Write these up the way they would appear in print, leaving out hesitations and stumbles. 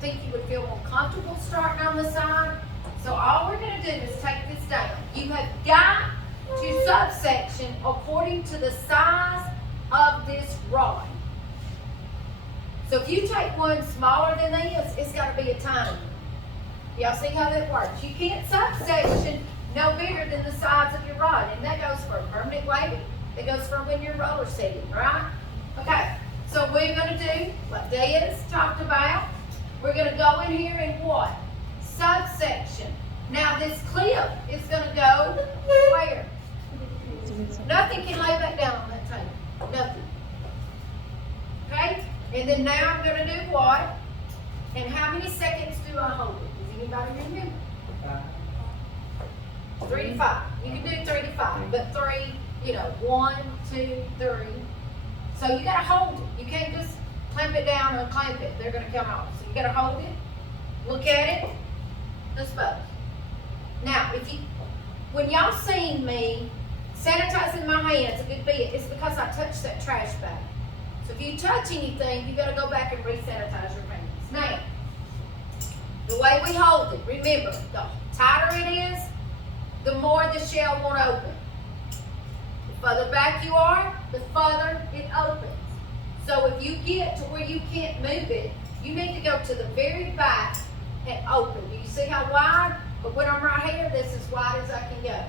think you would feel more comfortable starting on the side. So all we're going to do is take this down. You have got to subsection according to the size of this rod. So if you take one smaller than this, it's got to be a tiny. Y'all see how that works? You can't subsection no bigger than the size of your rod. And that goes for permanent waving. It goes for when you're roller setting, right? Okay, so we're going to do what Diaz talked about. We're going to go in here and what? Subsection. Now this clip is going to go where? Nothing can lay back down on that table. Nothing. Okay? And then now I'm going to do what? And how many seconds do I hold it? Does anybody remember? 3 to 5. You can do 3 to 5, but 3, 1, 2, 3. So you got to hold it. You can't just clamp it down or clamp it. They're going to come off. So you got to hold it, look at it, dispose. Now, when y'all seen me sanitizing my hands a good bit, it's because I touched that trash bag. So if you touch anything, you got to go back and re-sanitize your hands. Now, the way we hold it, remember, the tighter it is, the more the shell won't open. The further back you are, the further it opens. So if you get to where you can't move it, you need to go to the very back and open. Do you see how wide? But when I'm right here, this is as wide as I can go.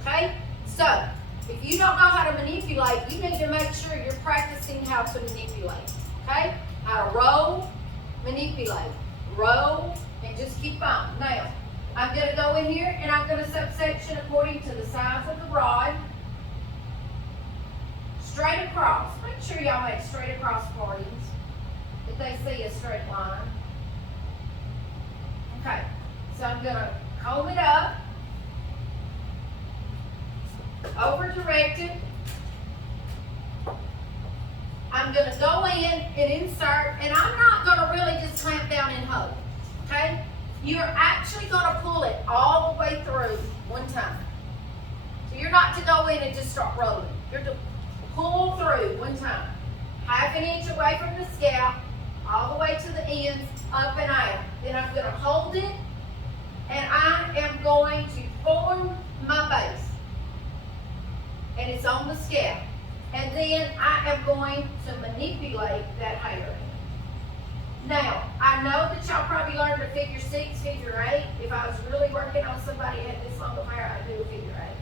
Okay? So, if you don't know how to manipulate, you need to make sure you're practicing how to manipulate. Okay? How to roll, manipulate. Roll, and just keep on. Now, I'm going to go in here and I'm going to subsection according to the size of the rod. Straight across. Make sure y'all make straight across partings if they see a straight line. Okay, so I'm going to comb it up, over direct it. I'm going to go in and insert, and I'm not going to really just clamp down and hold, okay? You're actually going to pull it all the way through one time. So you're not to go in and just start rolling. You're to pull through one time. 1/2 inch away from the scalp, all the way to the ends, up and out. Then I'm going to hold it, and I am going to form my base. And it's on the scalp. And then I am going to manipulate that hair. Now, I know that y'all probably learned a figure 6, figure 8. If I was really working on somebody who had this long of hair, I'd do a figure 8.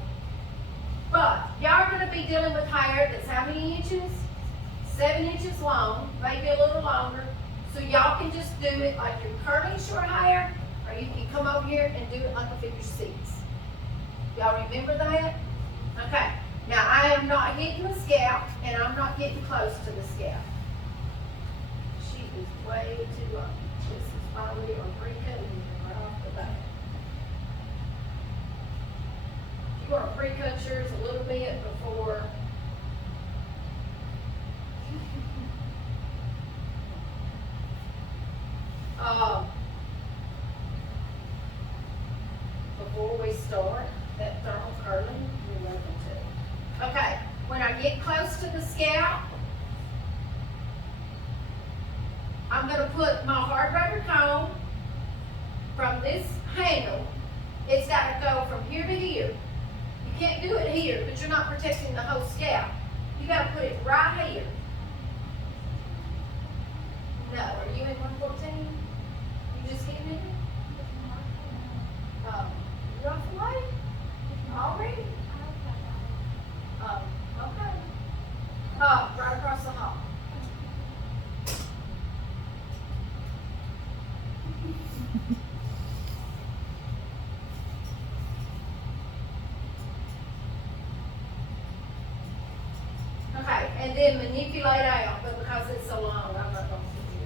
But y'all are going to be dealing with hair that's how many inches? 7 inches long, maybe a little longer. So y'all can just do it like you're curling short hair, or you can come over here and do it like a figure 6. Y'all remember that? Okay. Now, I am not hitting the scalp, and I'm not getting close to the scalp. She is way too long. This is probably a pre-cutting right off the bat. You want to pre-cut yours a little bit before before we start that thermal curling, you're welcome to. Okay, when I get close to the scalp, I'm going to put my hard rubber comb from this handle. It's got to go from here to here. You can't do it here, but you're not protecting the whole scalp. You got to put it right here. No, are you in 114? You just getting it? You're off the way? Already? Okay. Right across the hall. Okay, and then manipulate out, but because it's so long, I'm not going to do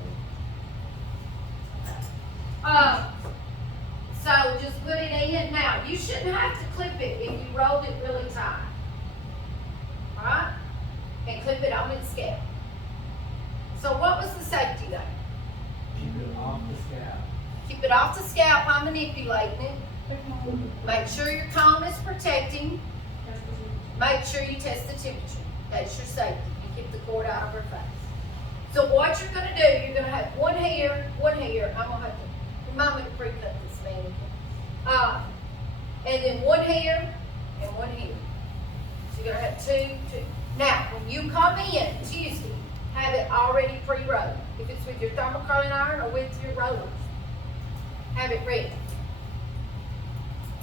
it. So just put it in. Now, you shouldn't have to clip it if you rolled it really tight. Alright? And clip it on its scalp. So what was the safety there? Keep it off the scalp. Keep it off the scalp by manipulating it. Make sure your comb is protecting. Make sure you test the temperature. That's your safety. You keep the cord out of her face. So what you're going to do, you're going to have one here, Remind me to pre-cut this mannequin. And then one here and one here. So you're gonna have two. Now, when you come in Tuesday, have it already pre-rolled. If it's with your thermal curling iron or with your rollers, have it ready.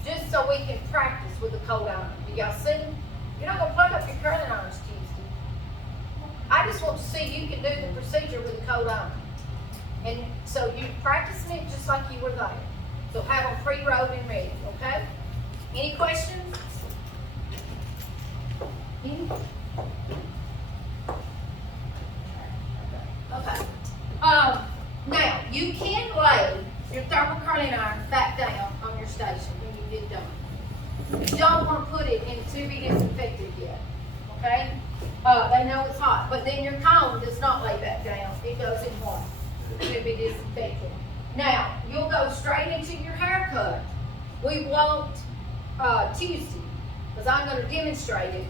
Just so we can practice with the cold iron. Do y'all see? You're not gonna plug up your curling irons Tuesday. I just want to see you can do the procedure with the cold iron. And so you're practicing it just like you were there. So have them pre-rolled and ready, okay? Any questions? Any? Okay. Now, you can lay your thermal curling iron back down on your station when you get done. You don't want to put it in to be disinfected yet, okay? They know it's hot, but then your cone does not lay back down. It goes in what? To be disinfected. Now, you'll go straight into your haircut. We won't Tuesday, because I'm going to demonstrate it,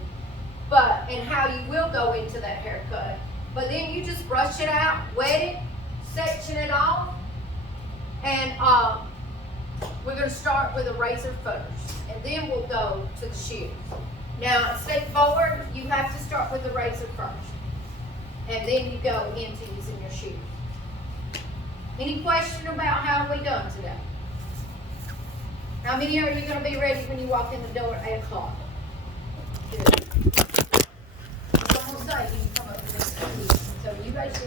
and how you will go into that haircut. But then you just brush it out, wet it, section it off, and we're going to start with a razor first, and then we'll go to the shears. Now, step forward, you have to start with the razor first, and then you go into using your shears. Any question about how we done today? How many are you going to be ready when you walk in the door at 8 o'clock? Good. I'm going to say you can come up with this. So you raise your hand.